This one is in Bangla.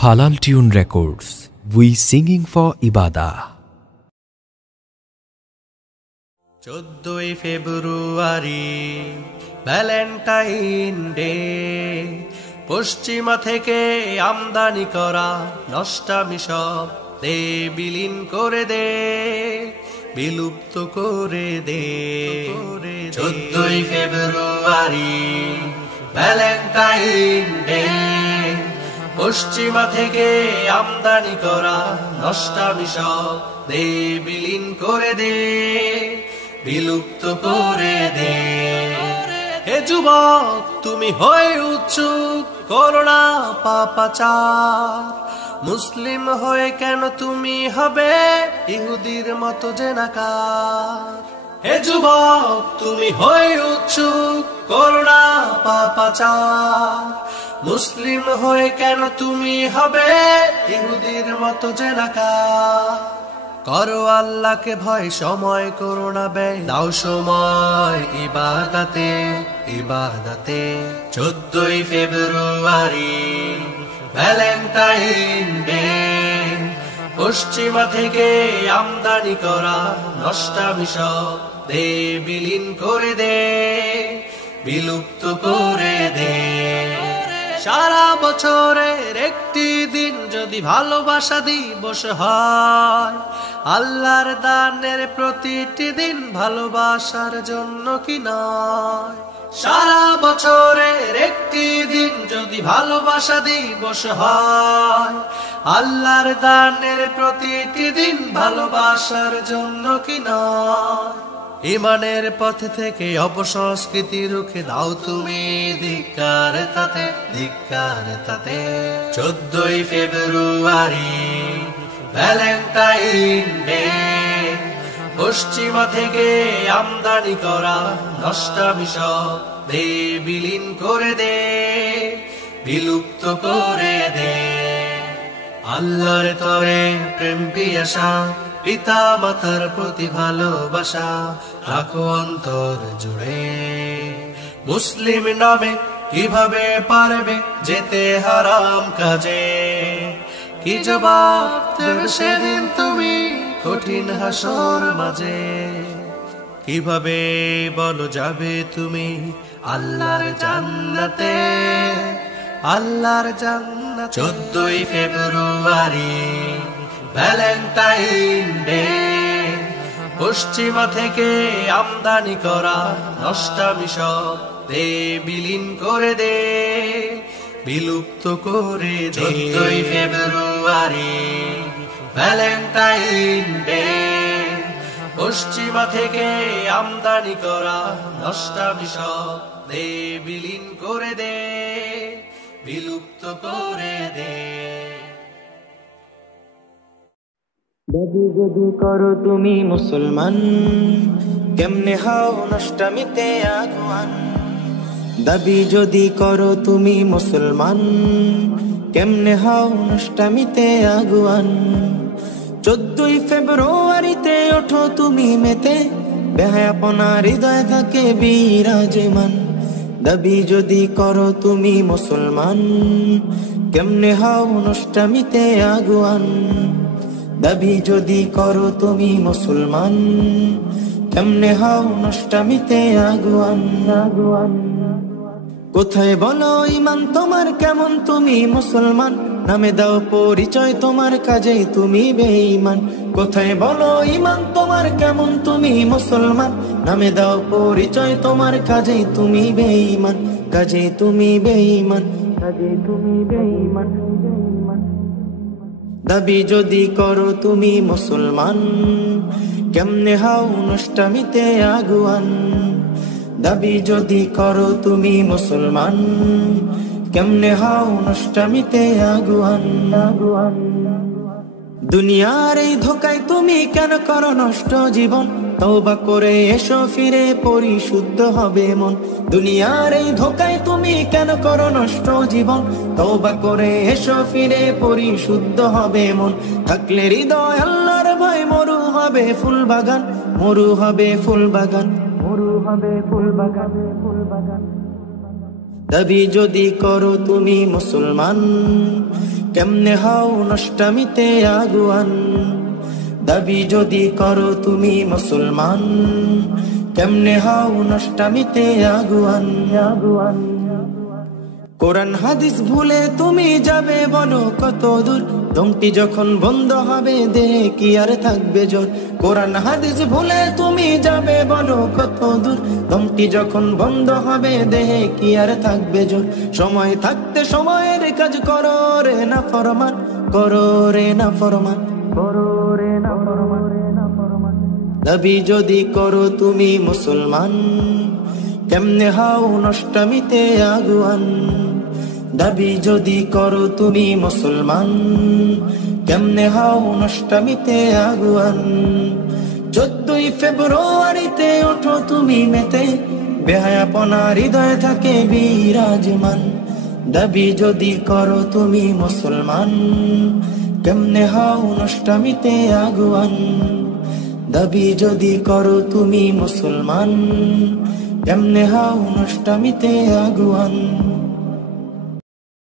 Halal Tune Records. We singing for Ibadah. 14 February Valentine day, পশ্চিমা থেকে আমদানি করা নষ্টামি সব দে বিলীন করে দে, বিলুপ্ত করে দে। 14 ফেব্রুয়ারি ভ্যালেন্টাইন ডে, পশ্চিমা থেকে আমদানি করা নষ্টামি সব দে বিলীন করে দে, বিলুপ্ত করে দে। হে যুবক, তুমি হয়ে উৎসুক করোনা পাপাচার, মুসলিম হয়ে কেন তুমি হবে ইহুদির মতো জেনাকার। হে যুবক, তুমি হয়ে উৎসুক করোনা পাপাচার, মুসলিম হয়ে কেন তুমি হবে ইহুদির মতো জেনাকার। করো আল্লাহকে ভয়, সময় করো না ব্যয়, দাও সময় ইবাদতে ইবাদতে। 14 ফেব্রুয়ারি ভ্যালেন্টাইন ডে, পশ্চিমা থেকে আমদানি করা নষ্টামি সব দে বিলীন করে দে, বিলুপ্ত করে দে। সারা বছরের একটি দিন যদি ভালোবাসা দিবস হয়, আল্লাহর দানের প্রতিটি দিন ভালোবাসার জন্য কি নয়। সারা বছরের একটি দিন যদি ভালোবাসা দিবস হয়, আল্লাহর দানের প্রতিটি দিন ভালোবাসার জন্য কি নয়। ইমানের পথে থেকে অপসংস্কৃতি রুখে দাও তুমি ধিক্কার তাতে ধিক্কার তাতে। 14 ফেব্রুয়ারি ভ্যালেন্টাইন ডে, পশ্চিমা থেকে আমদানি করা নষ্টামি সব দে বিলীন করে দে, বিলুপ্ত করে দে। আল্লাহর তরে প্রেম পিয়াসা, পিতা মাতার প্রতি ভালোবাসা রাখো অন্তর জুড়ে। মুসলিম নামে কিভাবে পারবে যেতে হারাম কাজে, কি জবাব দেবে সেদিন তুমি কঠিন হাসর মাঝে। কিভাবে বলো যাবে তুমি আল্লাহর জান্নাতে আল্লাহর জান্নাতে। 14 ফেব্রুয়ারি ভ্যালেন্টাইন ডে, পশ্চিমা থেকে আমদানি করা নষ্টামি সব দে বিলীন করে দে, বিলুপ্ত করে দে। 14 ফেব্রুয়ারি ভ্যালেন্টাইন ডে, পশ্চিমা থেকে আমদানি করা নষ্টামি সব দে বিলীন করে দে, বিলুপ্ত করে দে। দাবি যদি করো তুমি মুসলমান, কেমনে হাও নষ্টামিতে আগুয়ান। দাবি যদি করো তুমি মুসলমান, কেমনে হাও নষ্টামিতে আগুয়ান। 14 ফেব্রুয়ারিতে ওঠো তুমি মেতে, বেহায়াপনা হৃদয় থাকে বিরাজমান। দাবি যদি করো তুমি মুসলমান, কেমনে হাও নষ্টামিতে আগুয়ান। দাবি যদি করো তুমি মুসলমান, কেমনে হাও নষ্টামিতে আগুয়ান আগুয়ান। কোথায় বলো ইমান তোমার কেমন তুমি মুসলমান, নামে দাও পরিচয় তোমার কাজেই তুমি বেঈমান। কোথায় বলো ইমান তোমার কেমন তুমি মুসলমান, নামে দাও পরিচয় তোমার কাজেই তুমি বেঈমান। কাজে তুমি বেঈমান, কাজে তুমি বেঈমান। দাবি যদি করো তুমি মুসলমান, কেমনে হাও নষ্টামিতে আগুয়ান। দাবি যদি করো তুমি মুসলমান, কেমনে হাও নষ্টামিতে আগুয়ান আগুয়ান। দুনিয়ার এই ধোকায় তুমি কেন করো নষ্ট জীবন, তওবা করে এসো ফিরে পরিশুদ্ধ হবে মন। দুনিয়ার এই ধোকায় তুমি কেন করো নষ্ট জীবন, তওবা করে এসো ফিরে পরিশুদ্ধ হবে মন। থাকলে হৃদয় আল্লাহর ভয়, মরু হবে ফুল বাগান, মরু হবে ফুল বাগান, মরু হবে ফুল বাগান ফুল বাগান। দাবি যদি করো তুমি মুসলমান, কেমনে হও নষ্টামিতে আগুয়ান। দাবি যদি করো তুমি মুসলমান, কেমনে হও নষ্টামিতে আগুয়ান। কোরআন হাদিস ভুলে তুমি যাবে বলো কত দূর, দমটি যখন বন্ধ হবে দেহে কি আর থাকবে জোর। কোরআন হাদিস ভুলে তুমি যাবে বলো কত দূর, দমটি যখন বন্ধ হবে দেহে কি আর থাকবে জোর। সময় থাকতে সময়ের কাজ করো রে না ফরমান, করো রে না ফরমান, করো রে না ফরমান। দাবি যদি করো তুমি মুসলমান, কেমনে হও নষ্টামিতে আগুয়ান। দাবি যদি করো তুমি মুসলমান, কেমনে হও নষ্টামিতে আগুয়ান। 14ই ফেব্রুয়ারিতে ওঠো তুমি মেতে, বেহায়াপনা হৃদয় থাকে বিরাজমান। দাবি যদি করো তুমি মুসলমান, কেমনে হও নষ্টামিতে আগুয়ান। দাবি যদি করো তুমি মুসলমান, কেমনে হও নষ্টামিতে আগুয়ান।